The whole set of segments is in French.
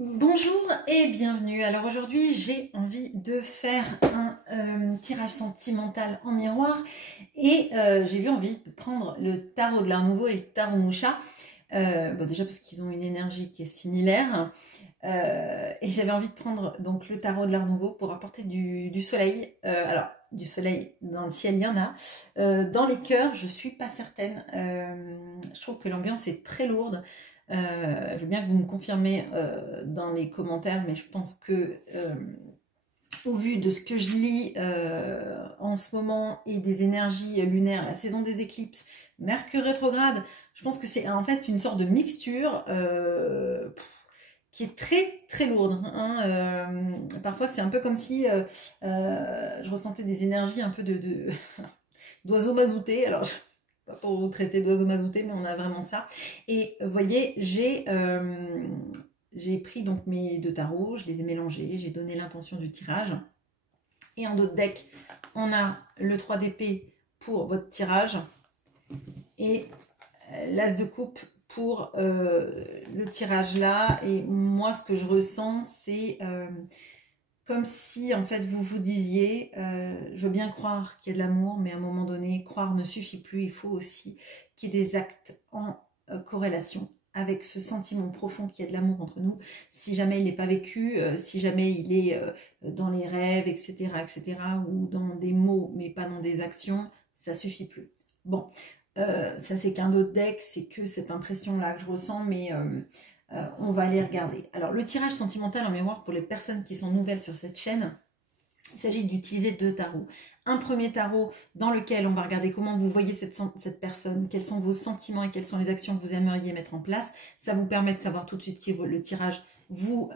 Bonjour et bienvenue. Alors aujourd'hui j'ai envie de faire un tirage sentimental en miroir et j'ai eu envie de prendre le tarot de l'Art Nouveau et le tarot Moucha. Bon, déjà parce qu'ils ont une énergie qui est similaire et j'avais envie de prendre donc le tarot de l'Art Nouveau pour apporter du soleil. Alors du soleil dans le ciel il y en a, dans les cœurs je suis pas certaine. Je trouve que l'ambiance est très lourde. Je veux bien que vous me confirmez dans les commentaires, mais je pense que au vu de ce que je lis en ce moment et des énergies lunaires, la saison des éclipses, Mercure rétrograde, je pense que c'est en fait une sorte de mixture qui est très très lourde. Parfois c'est un peu comme si je ressentais des énergies un peu d'oiseaux mazoutés. Alors pas pour vous traiter d'oiseaux mazoutés, mais on a vraiment ça. Et vous voyez, j'ai pris donc mes deux tarots, je les ai mélangés, j'ai donné l'intention du tirage. Et en d'autres decks, on a le 3 d'épée pour votre tirage et l'as de coupe pour le tirage là. Et moi, ce que je ressens, c'est comme si en fait vous vous disiez je veux bien croire qu'il y a de l'amour, mais à un moment donné croire ne suffit plus, il faut aussi qu'il y ait des actes en corrélation avec ce sentiment profond qu'il y a de l'amour entre nous. Si jamais il n'est pas vécu, si jamais il est dans les rêves, etc., ou dans des mots mais pas dans des actions, ça suffit plus. Bon, ça c'est qu'un autre deck, c'est que cette impression là que je ressens, mais on va aller regarder. Alors, le tirage sentimental en miroir pour les personnes qui sont nouvelles sur cette chaîne, il s'agit d'utiliser deux tarots. Un premier tarot dans lequel on va regarder comment vous voyez cette personne, quels sont vos sentiments et quelles sont les actions que vous aimeriez mettre en place. Ça vous permet de savoir tout de suite si le tirage vous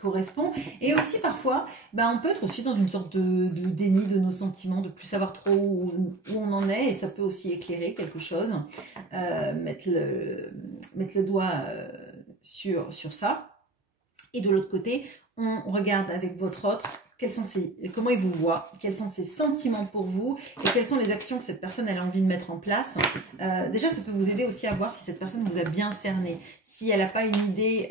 correspond. Et aussi parfois, on peut être aussi dans une sorte de déni de nos sentiments, de plus savoir trop où on en est, et ça peut aussi éclairer quelque chose. Mettre le doigt sur ça. Et de l'autre côté, on regarde avec votre autre comment il vous voit, quels sont ses sentiments pour vous et quelles sont les actions que cette personne elle a envie de mettre en place. Déjà, ça peut vous aider aussi à voir si cette personne vous a bien cerné, si elle n'a pas une idée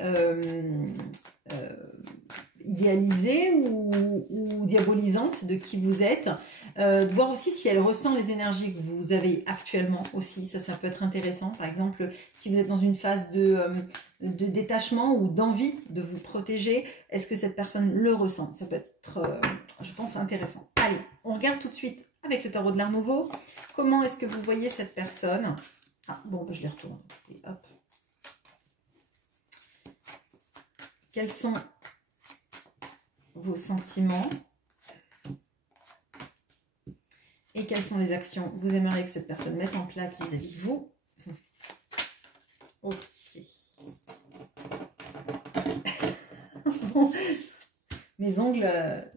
idéalisée ou diabolisante de qui vous êtes, de voir aussi si elle ressent les énergies que vous avez actuellement aussi, ça peut être intéressant. Par exemple, si vous êtes dans une phase de détachement ou d'envie de vous protéger, est-ce que cette personne le ressent? Ça peut être, je pense, intéressant. Allez, on regarde tout de suite avec le tarot de l'Art Nouveau. Comment est-ce que vous voyez cette personne? Ah, bon, je les retourne. Hop. Quels sont vos sentiments et quelles sont les actions que vous aimeriez que cette personne mette en place vis-à-vis de vous? Ok. Bon, mes ongles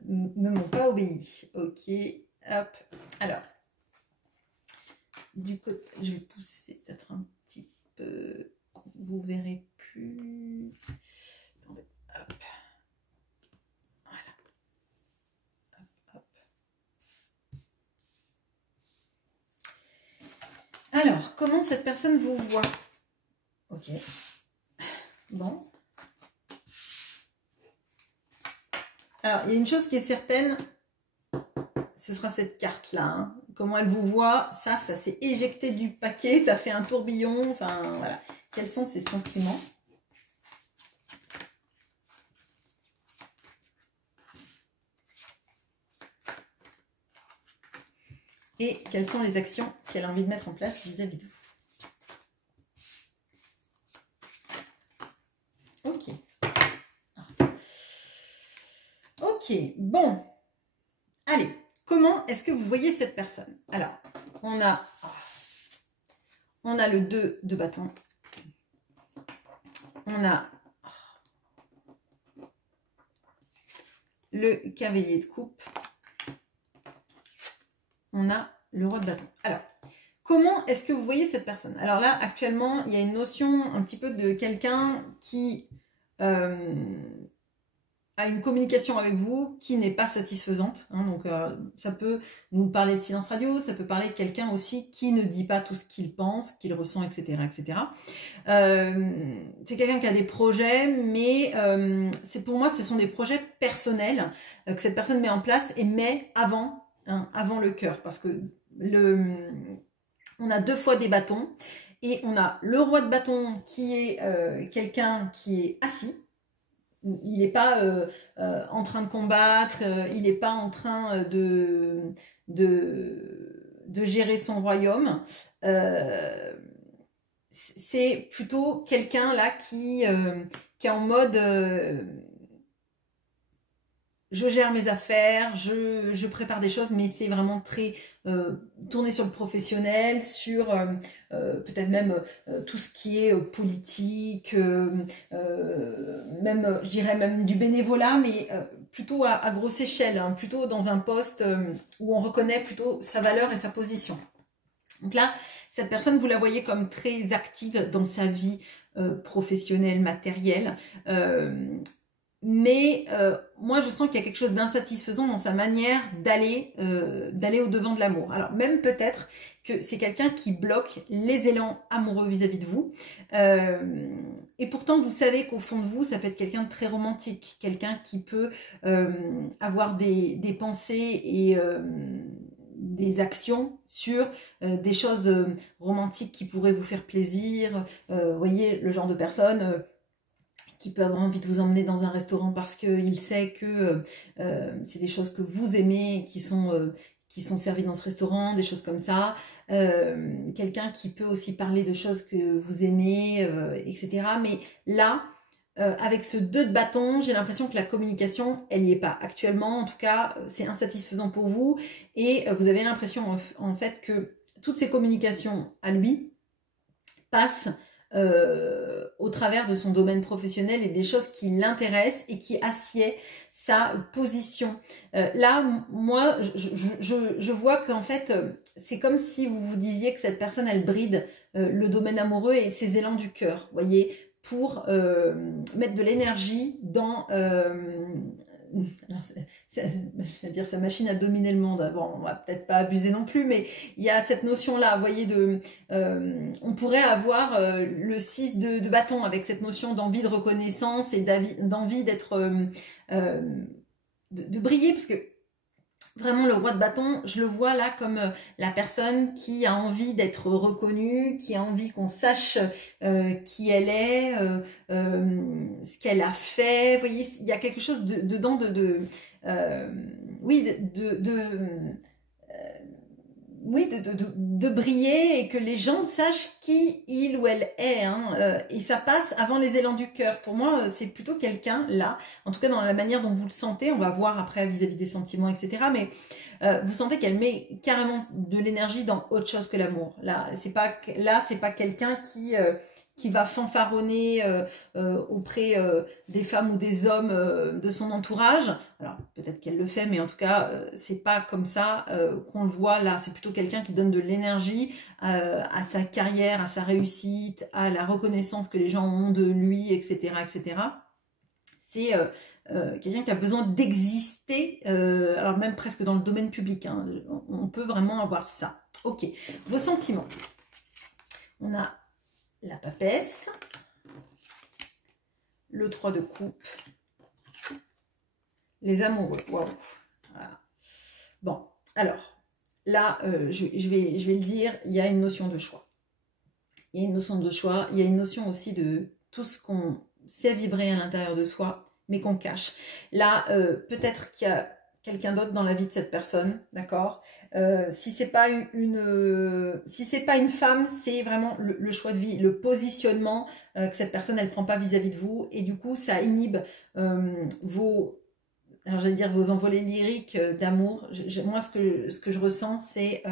ne m'ont pas obéi. Ok, hop. Alors, du côté, je vais pousser peut-être un petit peu. Vous verrez plus. Attendez, hop. Voilà. Hop, hop. Alors, comment cette personne vous voit? Ok. Bon. Alors, il y a une chose qui est certaine, ce sera cette carte-là. Hein. Comment elle vous voit, ça s'est éjecté du paquet, ça fait un tourbillon. Enfin, voilà. Quels sont ses sentiments? Et quelles sont les actions qu'elle a envie de mettre en place vis-à-vis de vous? Ok. Ok, bon. Allez, comment est-ce que vous voyez cette personne? Alors, on a le 2 de bâton. On a le cavalier de coupe. On a le roi de bâton. Alors, comment est-ce que vous voyez cette personne? Alors là, actuellement, il y a une notion un petit peu de quelqu'un qui a une communication avec vous qui n'est pas satisfaisante. Hein, donc ça peut nous parler de silence radio, ça peut parler de quelqu'un aussi qui ne dit pas tout ce qu'il pense, qu'il ressent, etc. etc. C'est quelqu'un qui a des projets, mais pour moi, ce sont des projets personnels que cette personne met en place et met avant, hein, avant le cœur. Parce que on a 2 fois des bâtons et on a le roi de bâton qui est quelqu'un qui est assis. Il n'est pas en train de combattre, il n'est pas en train de gérer son royaume. C'est plutôt quelqu'un là qui est en mode je gère mes affaires, je prépare des choses, mais c'est vraiment très tourné sur le professionnel, sur peut-être même tout ce qui est politique, même, je dirais même du bénévolat, mais plutôt à grosse échelle, hein, plutôt dans un poste où on reconnaît plutôt sa valeur et sa position. Donc là, cette personne, vous la voyez comme très active dans sa vie professionnelle, matérielle, mais moi je sens qu'il y a quelque chose d'insatisfaisant dans sa manière d'aller au-devant de l'amour. Alors même peut-être que c'est quelqu'un qui bloque les élans amoureux vis-à-vis de vous. Et pourtant vous savez qu'au fond de vous, ça peut être quelqu'un de très romantique, quelqu'un qui peut avoir des pensées et des actions sur des choses romantiques qui pourraient vous faire plaisir. Vous voyez, le genre de personne qui peut avoir envie de vous emmener dans un restaurant parce qu'il sait que c'est des choses que vous aimez qui sont servies dans ce restaurant, des choses comme ça. Quelqu'un qui peut aussi parler de choses que vous aimez, etc. Mais là, avec ce 2 de bâton, j'ai l'impression que la communication, elle n'y est pas. Actuellement, en tout cas, c'est insatisfaisant pour vous. Et vous avez l'impression, en fait, que toutes ces communications à lui passent au travers de son domaine professionnel et des choses qui l'intéressent et qui assied sa position. Là, moi, je vois qu'en fait, c'est comme si vous vous disiez que cette personne, elle bride le domaine amoureux et ses élans du cœur, voyez, pour mettre de l'énergie dans... je vais dire sa machine à dominer le monde. Bon, on va peut-être pas abuser non plus, mais il y a cette notion-là, vous voyez, on pourrait avoir le 6 de bâton avec cette notion d'envie de reconnaissance et d'envie d'être, de briller, parce que vraiment, le roi de bâton, je le vois là comme la personne qui a envie d'être reconnue, qui a envie qu'on sache qui elle est, ce qu'elle a fait. Vous voyez, il y a quelque chose dedans de briller et que les gens sachent qui il ou elle est. Hein, et ça passe avant les élans du cœur. Pour moi, c'est plutôt quelqu'un là, en tout cas dans la manière dont vous le sentez. On va voir après vis-à-vis des sentiments, etc. Mais vous sentez qu'elle met carrément de l'énergie dans autre chose que l'amour. Là, c'est pas quelqu'un qui va fanfaronner auprès des femmes ou des hommes de son entourage. Alors, peut-être qu'elle le fait, mais en tout cas, c'est pas comme ça qu'on le voit là. C'est plutôt quelqu'un qui donne de l'énergie à sa carrière, à sa réussite, à la reconnaissance que les gens ont de lui, etc. etc. C'est quelqu'un qui a besoin d'exister, alors même presque dans le domaine public. Hein, on peut vraiment avoir ça. Ok, vos sentiments. On a la papesse, le 3 de coupe, les amoureux. Waouh. Voilà. Bon, alors, là, je vais le dire, il y a une notion de choix. Il y a une notion de choix, il y a une notion aussi de tout ce qu'on sait vibrer à l'intérieur de soi, mais qu'on cache. Là, peut-être qu'il y a quelqu'un d'autre dans la vie de cette personne, d'accord. Si c'est pas une femme, c'est vraiment le choix de vie, le positionnement que cette personne elle prend pas vis-à-vis de vous, et du coup ça inhibe vos envolées lyriques d'amour. Moi, ce que je ressens, c'est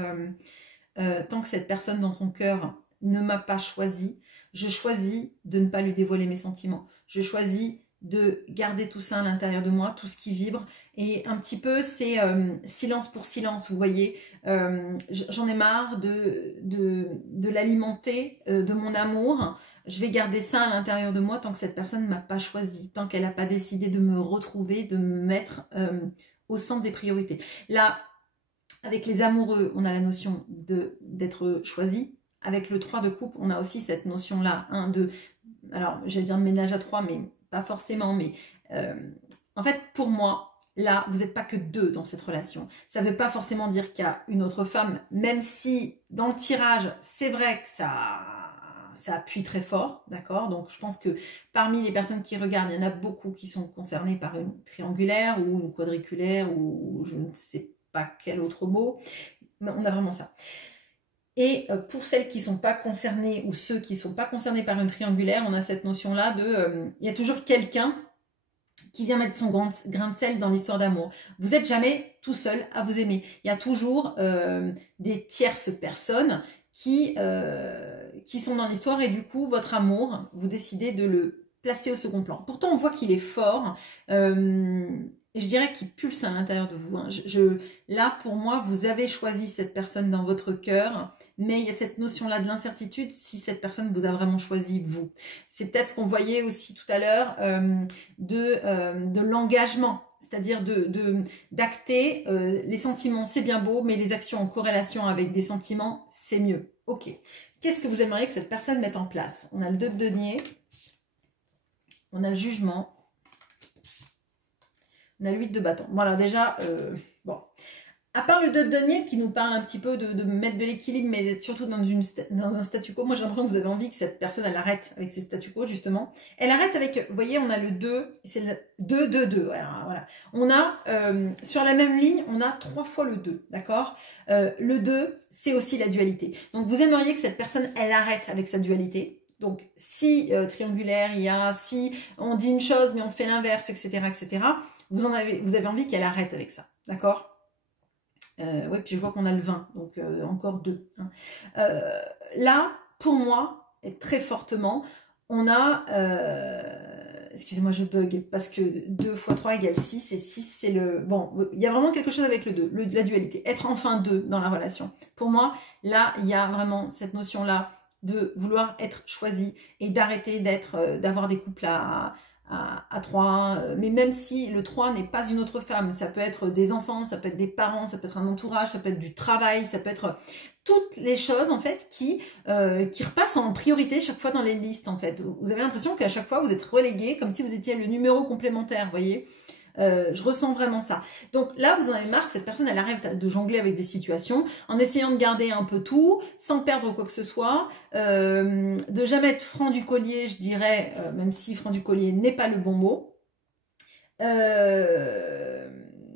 tant que cette personne dans son cœur ne m'a pas choisi, je choisis de ne pas lui dévoiler mes sentiments. Je choisis de garder tout ça à l'intérieur de moi, tout ce qui vibre. Et un petit peu, c'est silence pour silence, vous voyez. J'en ai marre de l'alimenter de mon amour je vais garder ça à l'intérieur de moi tant que cette personne ne m'a pas choisi, tant qu'elle n'a pas décidé de me retrouver, de me mettre au centre des priorités. Là, avec les amoureux, on a la notion d'être choisi. Avec le 3 de coupe, on a aussi cette notion-là, alors j'allais dire ménage à 3, mais pas forcément, mais en fait, pour moi, là, vous n'êtes pas que 2 dans cette relation. Ça ne veut pas forcément dire qu'il y a une autre femme, même si dans le tirage, c'est vrai que ça appuie très fort, d'accord? Donc, je pense que parmi les personnes qui regardent, il y en a beaucoup qui sont concernées par une triangulaire ou une quadriculaire ou je ne sais pas quel autre mot. Mais on a vraiment ça. Et pour celles qui ne sont pas concernées ou ceux qui ne sont pas concernés par une triangulaire, on a cette notion-là il y a toujours quelqu'un qui vient mettre son grain de sel dans l'histoire d'amour. Vous n'êtes jamais tout seul à vous aimer. Il y a toujours des tierces personnes qui sont dans l'histoire et du coup, votre amour, vous décidez de le placer au second plan. Pourtant, on voit qu'il est fort. Je dirais qu'il pulse à l'intérieur de vous. Hein. Là, pour moi, vous avez choisi cette personne dans votre cœur, mais il y a cette notion-là de l'incertitude si cette personne vous a vraiment choisi, vous. C'est peut-être ce qu'on voyait aussi tout à l'heure de l'engagement, c'est-à-dire d'acter les sentiments, c'est bien beau, mais les actions en corrélation avec des sentiments, c'est mieux. Ok. Qu'est-ce que vous aimeriez que cette personne mette en place? On a le 2 de denier, on a le jugement, on a le 8 de bâton. Voilà, déjà, bon. À part le 2 de denier qui nous parle un petit peu de mettre de l'équilibre, mais surtout dans un statu quo, moi j'ai l'impression que vous avez envie que cette personne, elle arrête avec ses statu quo, justement. Elle arrête avec, vous voyez, on a le 2, c'est le 2, 2, 2. Voilà. On a, sur la même ligne, on a 3 fois le 2, d'accord? Le 2, c'est aussi la dualité. Donc vous aimeriez que cette personne, elle arrête avec sa dualité. Donc, si triangulaire, si on dit une chose, mais on fait l'inverse, etc., etc., vous avez envie qu'elle arrête avec ça, d'accord? Oui, puis je vois qu'on a le 20, donc encore 2. Hein. Là, pour moi, et très fortement, on a... excusez-moi, je bug, parce que 2 x 3 égale 6, et 6, c'est le... Bon, il y a vraiment quelque chose avec le 2, la dualité. Être enfin 2 dans la relation. Pour moi, là, il y a vraiment cette notion-là de vouloir être choisi et d'arrêter d'avoir des couples à 3, mais même si le 3 n'est pas une autre femme, ça peut être des enfants, ça peut être des parents, ça peut être un entourage, ça peut être du travail, ça peut être toutes les choses en fait qui repassent en priorité chaque fois dans les listes en fait. Vous avez l'impression qu'à chaque fois vous êtes relégué comme si vous étiez le numéro complémentaire, vous voyez. Je ressens vraiment ça. Donc là, vous en avez marre que cette personne, elle arrête de jongler avec des situations en essayant de garder un peu tout, sans perdre quoi que ce soit, de jamais être franc du collier, je dirais, même si franc du collier n'est pas le bon mot.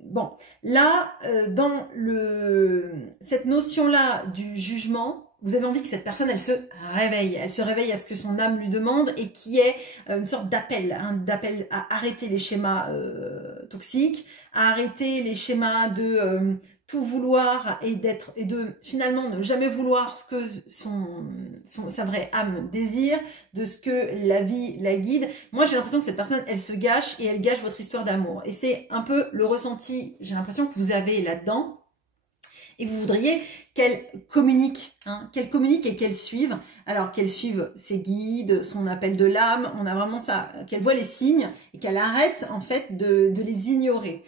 Bon, là, dans cette notion-là du jugement, vous avez envie que cette personne, elle se réveille à ce que son âme lui demande et qui est une sorte d'appel, d'appel à arrêter les schémas toxiques, à arrêter les schémas de tout vouloir et de finalement ne jamais vouloir ce que sa vraie âme désire, de ce que la vie la guide. Moi, j'ai l'impression que cette personne, elle se gâche et elle gâche votre histoire d'amour. Et c'est un peu le ressenti, j'ai l'impression que vous avez là-dedans. Et vous voudriez qu'elle communique, et qu'elle suive. Alors qu'elle suive ses guides, son appel de l'âme, on a vraiment ça, qu'elle voit les signes et qu'elle arrête en fait de les ignorer.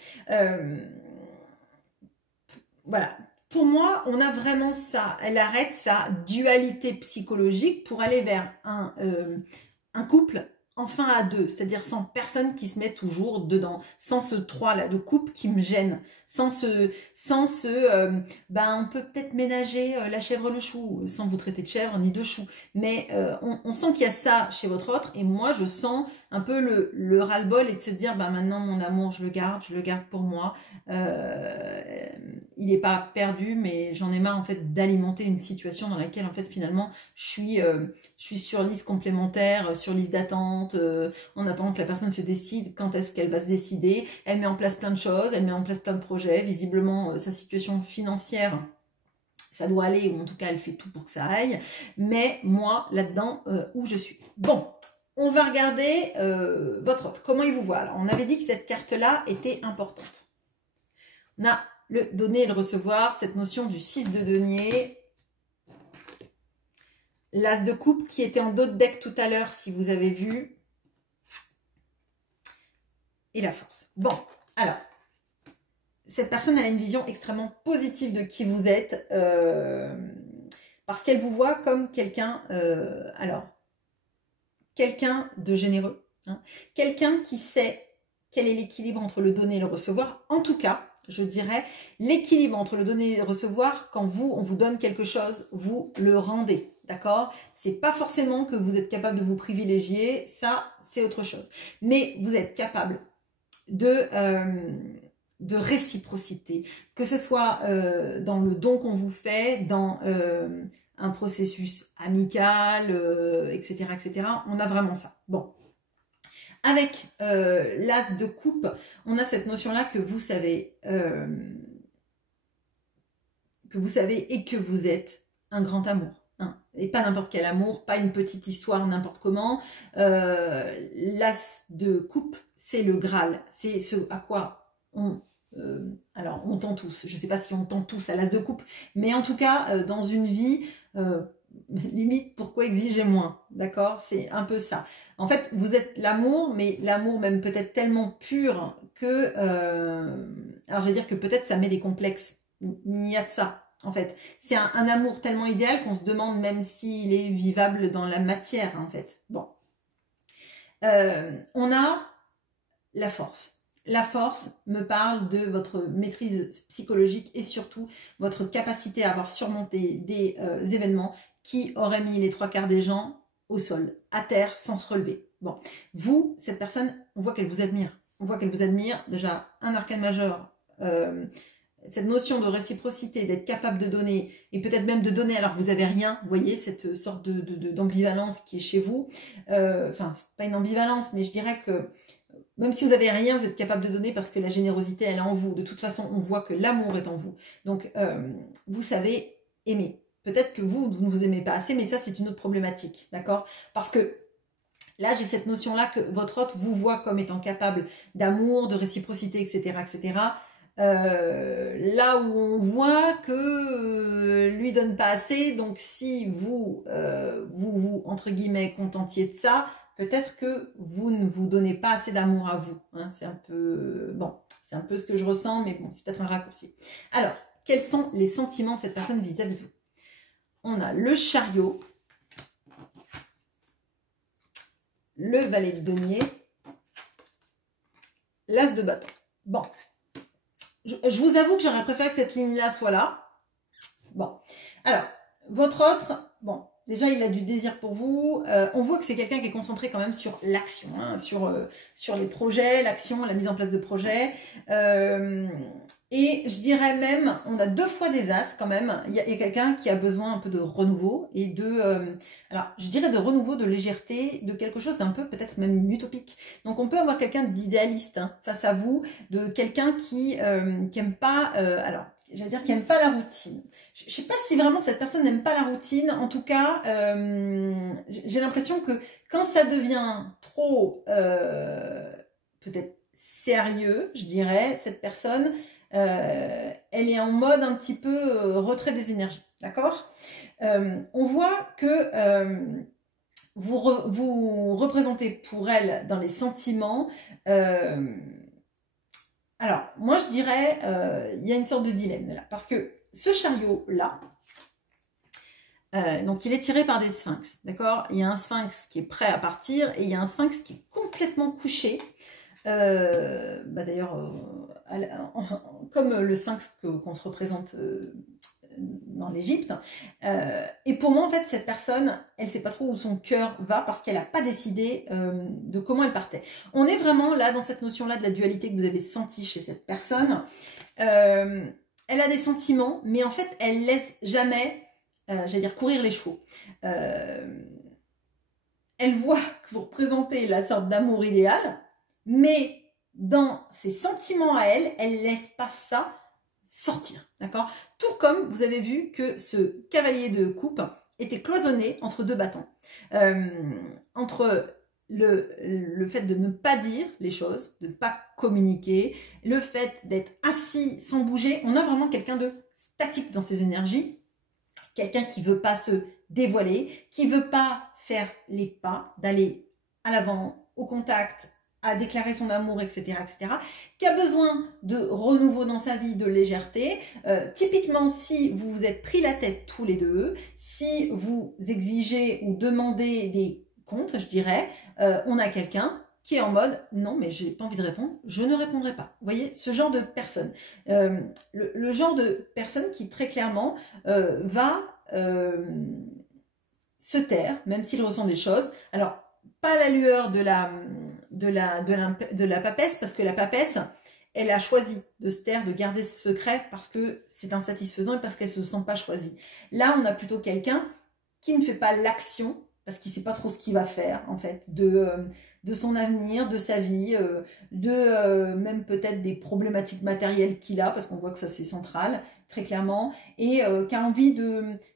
Voilà. Pour moi, on a vraiment ça. Elle arrête sa dualité psychologique pour aller vers un couple enfin à 2, c'est-à-dire sans personne qui se met toujours dedans, sans ce 3 là de couple qui me gêne, on peut peut-être ménager la chèvre le chou, sans vous traiter de chèvre ni de chou, mais on sent qu'il y a ça chez votre autre, et moi je sens un peu le ras-le-bol et de se dire maintenant mon amour je le garde pour moi, il n'est pas perdu, mais j'en ai marre en fait d'alimenter une situation dans laquelle en fait finalement je suis sur liste complémentaire, sur liste d'attente, on attend que la personne se décide quand est-ce qu'elle va se décider, elle met en place plein de choses, elle met en place plein de projets, visiblement sa situation financière, ça doit aller, ou en tout cas elle fait tout pour que ça aille, mais moi là-dedans, où je suis. Bon, on va regarder votre hôte, comment il vous voit. Alors on avait dit que cette carte-là était importante. On a le donner et le recevoir, cette notion du 6 de denier. l'as de coupe qui était en dos de deck tout à l'heure, si vous avez vu. Et la force. Bon, alors, cette personne, elle a une vision extrêmement positive de qui vous êtes, parce qu'elle vous voit comme quelqu'un, quelqu'un de généreux, hein, quelqu'un qui sait quel est l'équilibre entre le donner et le recevoir. En tout cas, je dirais, l'équilibre entre le donner et le recevoir, quand on vous donne quelque chose, vous le rendez, d'accord? C'est pas forcément que vous êtes capable de vous privilégier, ça, c'est autre chose. Mais vous êtes capable de réciprocité, que ce soit dans le don qu'on vous fait, dans un processus amical, etc., etc. On a vraiment ça. Bon. Avec l'as de coupe, on a cette notion-là que vous savez et que vous êtes un grand amour. Hein, et pas n'importe quel amour, pas une petite histoire n'importe comment. L'as de coupe, c'est le Graal. C'est ce à quoi on... alors, on tend tous. Je ne sais pas si on tend tous à l'as de coupe, mais en tout cas, dans une vie... limite, pourquoi exiger moins? D'accord? C'est un peu ça. En fait, vous êtes l'amour, mais l'amour même peut-être tellement pur que... alors, je vais dire que peut-être ça met des complexes. Il y a de ça, en fait. C'est un amour tellement idéal qu'on se demande même s'il est vivable dans la matière, en fait. Bon. On a la force. La force me parle de votre maîtrise psychologique et surtout votre capacité à avoir surmonté des événements qui auraient mis les 3/4 des gens au sol, à terre, sans se relever. Bon, vous, cette personne, on voit qu'elle vous admire. On voit qu'elle vous admire. Déjà, un arcane majeur, cette notion de réciprocité, d'être capable de donner, et peut-être même de donner alors que vous n'avez rien, vous voyez, cette sorte d'ambivalence qui est chez vous. Enfin, pas une ambivalence, mais je dirais que même si vous n'avez rien, vous êtes capable de donner parce que la générosité, elle est en vous. De toute façon, on voit que l'amour est en vous. Donc, vous savez aimer. Peut-être que vous ne vous aimez pas assez, mais ça, c'est une autre problématique. D'accord? Parce que là, j'ai cette notion-là que votre hôte vous voit comme étant capable d'amour, de réciprocité, etc., etc. Là où on voit que lui donne pas assez, donc si vous, vous, entre guillemets, contentiez de ça, peut-être que vous ne vous donnez pas assez d'amour à vous. Hein, c'est un peu... Bon, c'est un peu ce que je ressens, mais bon, c'est peut-être un raccourci. Alors, quels sont les sentiments de cette personne vis-à-vis de vous? On a le chariot, le valet de denier, l'as de bâton. Bon. Je vous avoue que j'aurais préféré que cette ligne-là soit là. Bon. Alors, votre autre, bon, déjà, il a du désir pour vous. On voit que c'est quelqu'un qui est concentré quand même sur l'action, hein, sur les projets, l'action, la mise en place de projets. Et je dirais même, on a 2 fois des as quand même. Il y a quelqu'un qui a besoin un peu de renouveau et alors, je dirais de renouveau, de légèreté, de quelque chose d'un peu peut-être même utopique. Donc, on peut avoir quelqu'un d'idéaliste hein, face à vous, de quelqu'un qui aime pas... alors, j'allais dire qu'il n'aime pas la routine. Je ne sais pas si vraiment cette personne n'aime pas la routine. En tout cas, j'ai l'impression que quand ça devient trop peut-être sérieux, je dirais, cette personne, elle est en mode un petit peu retrait des énergies. D'accord? On voit que vous représentez pour elle dans les sentiments... alors, moi, je dirais, il y a une sorte de dilemme là. Parce que ce chariot-là, donc il est tiré par des sphinx, d'accord? Il y a un sphinx qui est prêt à partir et il y a un sphinx qui est complètement couché. D'ailleurs, comme le sphinx qu'on se représente dans l'Égypte. Et pour moi, en fait, cette personne, elle ne sait pas trop où son cœur va parce qu'elle n'a pas décidé de comment elle partait. On est vraiment là dans cette notion-là de la dualité que vous avez sentie chez cette personne. Elle a des sentiments, mais en fait, elle laisse jamais, j'allais dire, courir les chevaux. Elle voit que vous représentez la sorte d'amour idéal, mais dans ses sentiments à elle, elle laisse pas ça sortir, d'accord? Tout comme vous avez vu que ce cavalier de coupe était cloisonné entre 2 bâtons. Entre le fait de ne pas dire les choses, de ne pas communiquer, le fait d'être assis sans bouger, on a vraiment quelqu'un de statique dans ses énergies, quelqu'un qui ne veut pas se dévoiler, qui veut pas faire les pas, d'aller à l'avant, au contact, à déclarer son amour, etc., etc., qui a besoin de renouveau dans sa vie, de légèreté. Typiquement, si vous vous êtes pris la tête tous les deux, si vous exigez ou demandez des comptes, je dirais, on a quelqu'un qui est en mode « non, mais j'ai pas envie de répondre, je ne répondrai pas ». Vous voyez, ce genre de personne. Le genre de personne qui, très clairement, va se taire, même s'il ressent des choses. Alors, pas la lueur de la papesse, parce que la papesse, elle a choisi de se taire, de garder ce secret, parce que c'est insatisfaisant et parce qu'elle ne se sent pas choisie. Là, on a plutôt quelqu'un qui ne fait pas l'action, parce qu'il ne sait pas trop ce qu'il va faire, en fait, de son avenir, de sa vie, même peut-être des problématiques matérielles qu'il a, parce qu'on voit que ça c'est central, très clairement, et qui a envie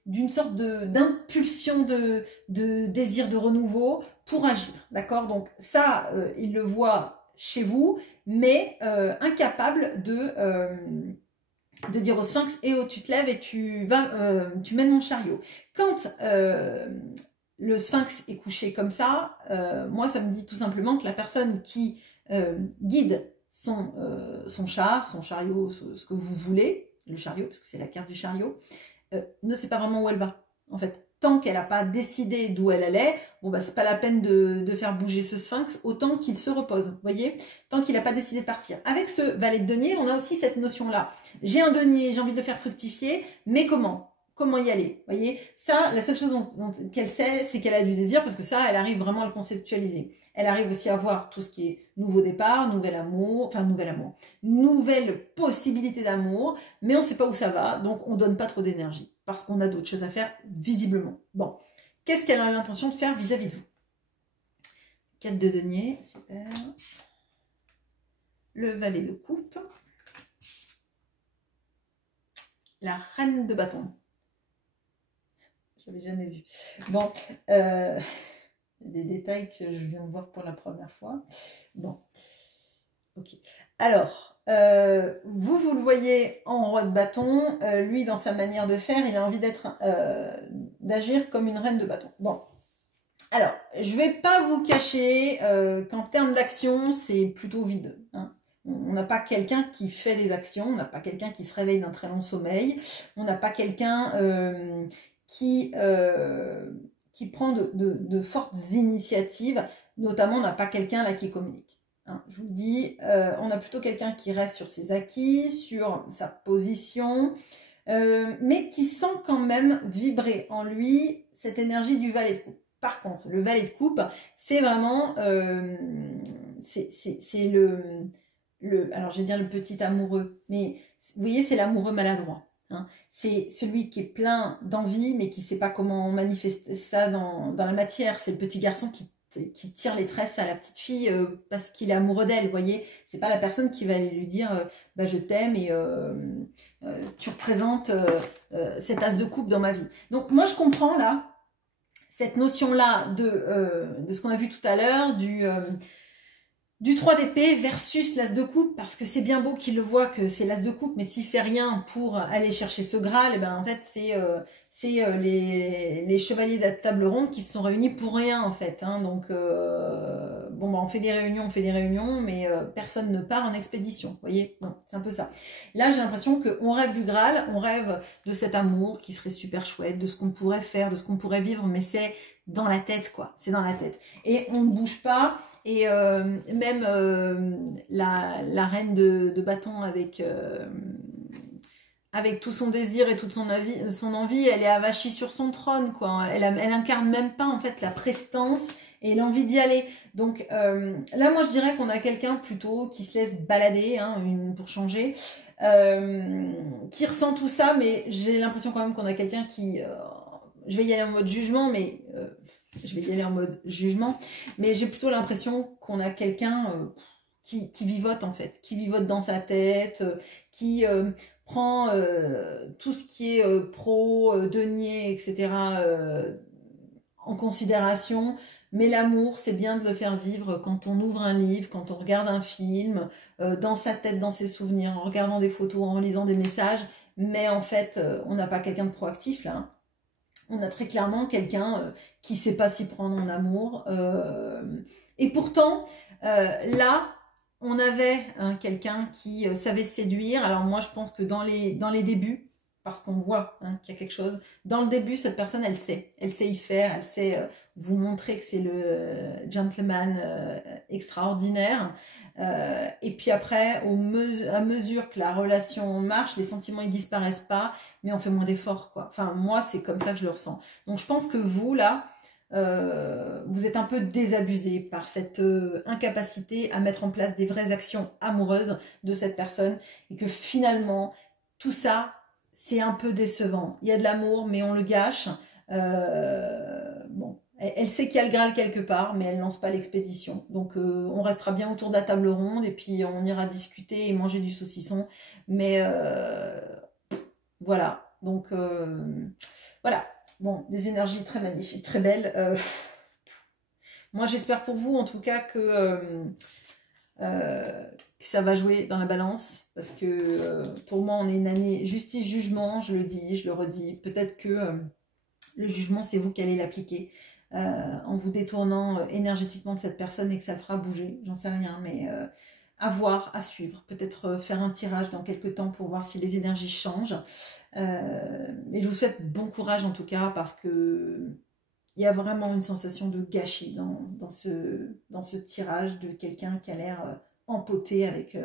d'une sorte d'impulsion de désir de renouveau pour agir, d'accord? Donc ça, il le voit chez vous, mais incapable de dire au sphinx, et oh, tu te lèves et tu mènes mon chariot. Quand le sphinx est couché comme ça, moi ça me dit tout simplement que la personne qui guide son char, son chariot, ce que vous voulez, le chariot, parce que c'est la carte du chariot, ne sait pas vraiment où elle va. En fait, tant qu'elle n'a pas décidé d'où elle allait, bon bah c'est pas la peine de faire bouger ce sphinx, autant qu'il se repose, vous voyez, tant qu'il n'a pas décidé de partir. Avec ce valet de denier, on a aussi cette notion-là. J'ai un denier, j'ai envie de le faire fructifier, mais comment y aller, vous voyez? Ça, la seule chose qu'elle sait, c'est qu'elle a du désir, parce que ça, elle arrive vraiment à le conceptualiser. Elle arrive aussi à voir tout ce qui est nouveau départ, nouvelle possibilité d'amour, mais on ne sait pas où ça va, donc on ne donne pas trop d'énergie, parce qu'on a d'autres choses à faire, visiblement. Bon, qu'est-ce qu'elle a l'intention de faire vis-à-vis de vous? 4 de denier, super. Le valet de coupe. La reine de bâton. J'avais jamais vu. Bon, des détails que je viens de voir pour la première fois. Bon, ok. Alors, vous le voyez en roi de bâton. Lui, dans sa manière de faire, il a envie d'agir comme une reine de bâton. Bon, alors, je vais pas vous cacher qu'en termes d'action, c'est plutôt vide. Hein. On n'a pas quelqu'un qui fait des actions, on n'a pas quelqu'un qui se réveille d'un très long sommeil, on n'a pas quelqu'un qui prend de fortes initiatives, notamment on n'a pas quelqu'un là qui communique. Hein, je vous dis, on a plutôt quelqu'un qui reste sur ses acquis, sur sa position, mais qui sent quand même vibrer en lui cette énergie du valet de coupe. Par contre, le valet de coupe, c'est vraiment, c'est alors je vais dire le petit amoureux, mais vous voyez, c'est l'amoureux maladroit. Hein. C'est celui qui est plein d'envie, mais qui ne sait pas comment manifester ça dans la matière. C'est le petit garçon qui tire les tresses à la petite fille parce qu'il est amoureux d'elle, vous voyez. C'est pas la personne qui va lui dire bah, je t'aime et tu représentes cet as de coupe dans ma vie. Donc moi je comprends là cette notion-là de ce qu'on a vu tout à l'heure, du 3 d'épée versus l'as de coupe, parce que c'est bien beau qu'il le voit que c'est l'as de coupe, mais s'il fait rien pour aller chercher ce Graal, et ben en fait c'est les chevaliers de la table ronde qui se sont réunis pour rien en fait. Hein, donc bon bah on fait des réunions, mais personne ne part en expédition. Vous voyez, bon, c'est un peu ça. Là j'ai l'impression qu'on rêve du Graal, on rêve de cet amour qui serait super chouette, de ce qu'on pourrait faire, de ce qu'on pourrait vivre, mais c'est dans la tête quoi, c'est dans la tête. Et on ne bouge pas. Et même la reine de bâton avec tout son désir et toute son envie, elle est avachie sur son trône, quoi. Elle incarne même pas en fait la prestance et l'envie d'y aller. Donc là, moi, je dirais qu'on a quelqu'un plutôt qui se laisse balader, hein, pour changer, qui ressent tout ça, mais j'ai l'impression quand même qu'on a quelqu'un qui... je vais y aller en mode jugement, mais... mais j'ai plutôt l'impression qu'on a quelqu'un qui vivote en fait, qui vivote dans sa tête, qui prend tout ce qui est pro, denier, etc. En considération. Mais l'amour, c'est bien de le faire vivre quand on ouvre un livre, quand on regarde un film, dans sa tête, dans ses souvenirs, en regardant des photos, en lisant des messages. Mais en fait, on n'a pas quelqu'un de proactif là. Hein. On a très clairement quelqu'un qui ne sait pas s'y prendre en amour. Et pourtant, là, on avait quelqu'un qui savait séduire. Alors moi, je pense que dans les débuts, parce qu'on voit qu'il y a quelque chose, dans le début, cette personne, elle sait y faire, elle sait vous montrer que c'est le gentleman extraordinaire. Et puis après, à mesure que la relation marche, les sentiments ils disparaissent pas, mais on fait moins d'efforts, quoi. Enfin, moi, c'est comme ça que je le ressens. Donc, je pense que vous, là, vous êtes un peu désabusé par cette incapacité à mettre en place des vraies actions amoureuses de cette personne et que finalement, tout ça, c'est un peu décevant. Il y a de l'amour, mais on le gâche. Bon, elle sait qu'il y a le Graal quelque part, mais elle lance pas l'expédition. Donc, on restera bien autour de la table ronde et puis on ira discuter et manger du saucisson. Mais voilà, donc voilà. Bon, des énergies très magnifiques, très belles. Moi, j'espère pour vous, en tout cas, que ça va jouer dans la balance. Parce que pour moi, on est une année justice-jugement, je le dis, je le redis. Peut-être que le jugement, c'est vous qui allez l'appliquer en vous détournant énergétiquement de cette personne et que ça le fera bouger. J'en sais rien, mais à voir, à suivre. Peut-être faire un tirage dans quelques temps pour voir si les énergies changent. Mais je vous souhaite bon courage en tout cas parce que il y a vraiment une sensation de gâchis dans ce tirage de quelqu'un qui a l'air empoté avec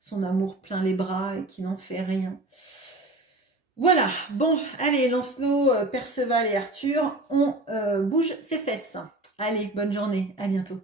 son amour plein les bras et qui n'en fait rien. Voilà, bon, allez, Lancelot, Perceval et Arthur, on bouge ses fesses. Allez, bonne journée, à bientôt.